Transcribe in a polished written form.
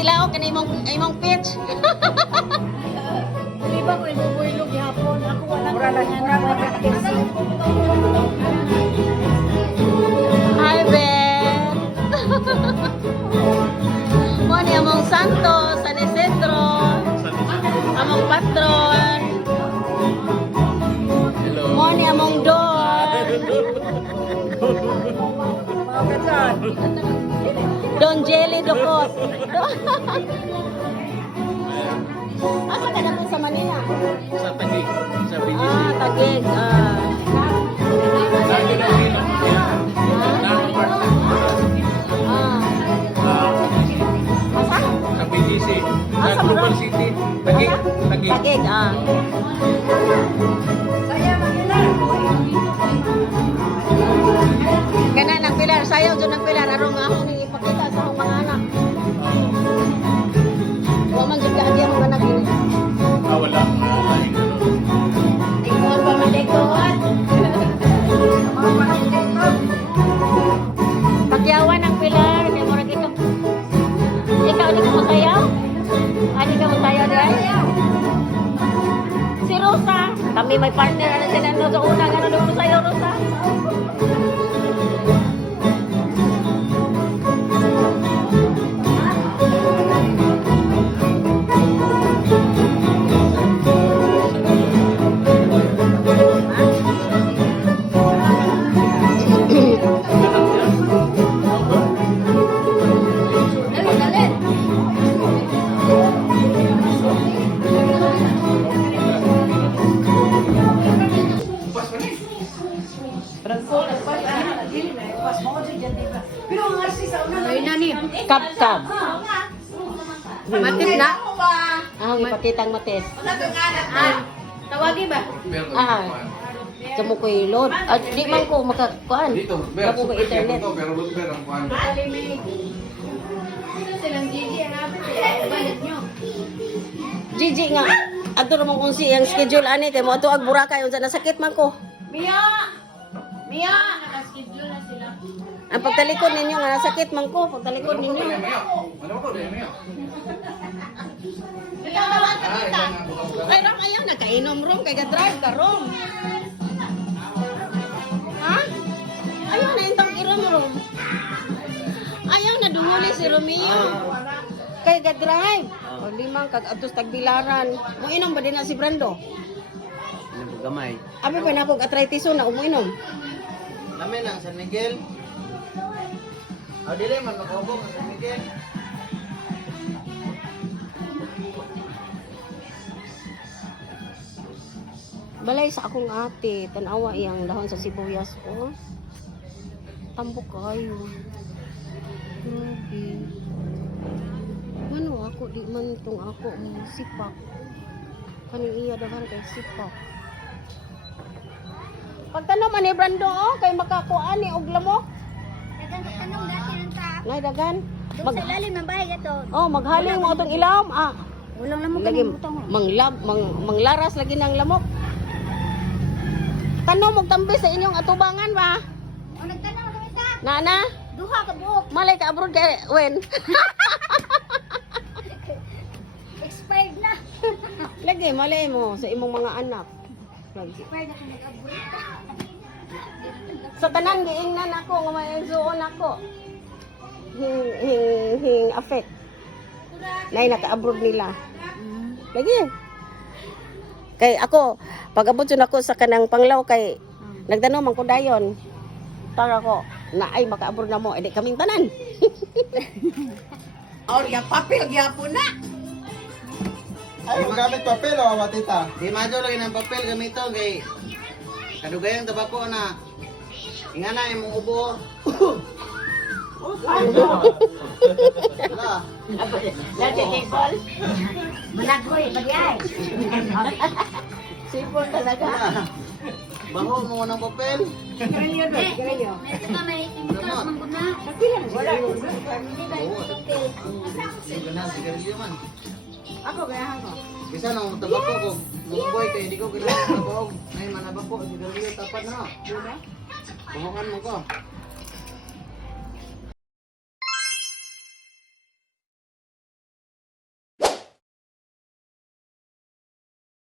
tilaok kan imong pitch. Di ba ko ibubuilog yapon? Ako wala Hi, Ben. Mo ni among santo, San Isidro. Among patron. Hello. Mo ni among Don. Don Jelly Dokos. Asa ka na po sa Manila? Sa Taguig. Sa BGC. Ah, Taguig. Lagi na nila. Sa BGC. Sa Global City. Taguig. Taguig. Taguig, Kana ng pilar, sayaw dyan ng pilar. Arong akong ipakita sa akong mga anak. Huwag man dyan kaagyan mga anak yun. Wala. Laing ano. Ikaw pa malikot. Pagyawan ng pilar, may murag ikaw. Ikaw, di ka masayaw? Di ka masayaw, dahil? Si Rosa. Kami may partner, ano sinano sa unang, ano doon sa'yo, Rosa? Kap-kap. Matis na? Ipakitang matis. Tawagi ba? Kamu ko ilod. Di man ko makakuan. Dito. Kamu ko internet. Pero Lutber ang kuhan. Silang Gigi, hanapin balik nyo. Gigi nga. Ato naman kung siyang schedule ani kay mo ato ag Boracay unsa nasakit man ko. Mia! Mia! Nakaschedule na sila. Ang pagtalikod ninyo nga nasakit man ko, pagtalikod ninyo. Ano ko din niya? Ikaw naman kita. Ay ram ayaw nagkainom rom kay ga-drive ka rom. Ha? Ayaw na intong irom rom. Ayaw na dunguli si Romeo. Kay ga-drive. O limang kag atos tagbilaran. Mo inom ba din na si Brando? Gamay. Abi pa na kog arthritis na uminom. Lamin ang San Miguel. Dili man makahubog ang San Miguel. Balay sa akong ate, tanawa iyang dahon sa sibuyas ko. Tambok kayo. Grabe. Ano ako, di man itong ako, sipak. Kaning iya dahan kay sipak. Pagtanong man ni Brando, kay makakuan ni og lamok. Dagan ka tanong dati ng ta. Nay dagan. Doon sa ilalim ng bahay ito. Maghaling mo itong ilawom. Walang lamok Lagi, kanang butang. manglaras lagi ng lamok. Tanong mo tambi sa inyong atubangan ba? O nagtanong kami ta. Nana, Duha ka buok. malay ka abroad kay when? Expired na. Lagi, malay mo sa imong mga anak. Lagi. Expired na kung nag-abot. Sa tanan giingnan ako nga may suon ako. Hing affect. Nay naka-abroad nila. Lagi. Kay ako, pag abot yun ako sa kanang Panglao kay nagtanong man ko dayon. Tara ko, naay maka-abroad na mo, edi kaming tanan. Or yung papel, gyapon na. Ay, gamit papel o matita? Di madyo lagi ng papel gamito kay kadugayang tabako na ingana imong ubo. Wala. Lagi table. Managoy, bagay. Sipon talaga. Baho mo ng papel. Medyo ka may imotor mangguna. Wala. Sige na, sigarilyo man. Ako gayahan ko. Bisa nang tabako ko. Mungboy kay di ko ginawa tabako. Ay manabako sigarilyo tapat na. Buhukan mo ko.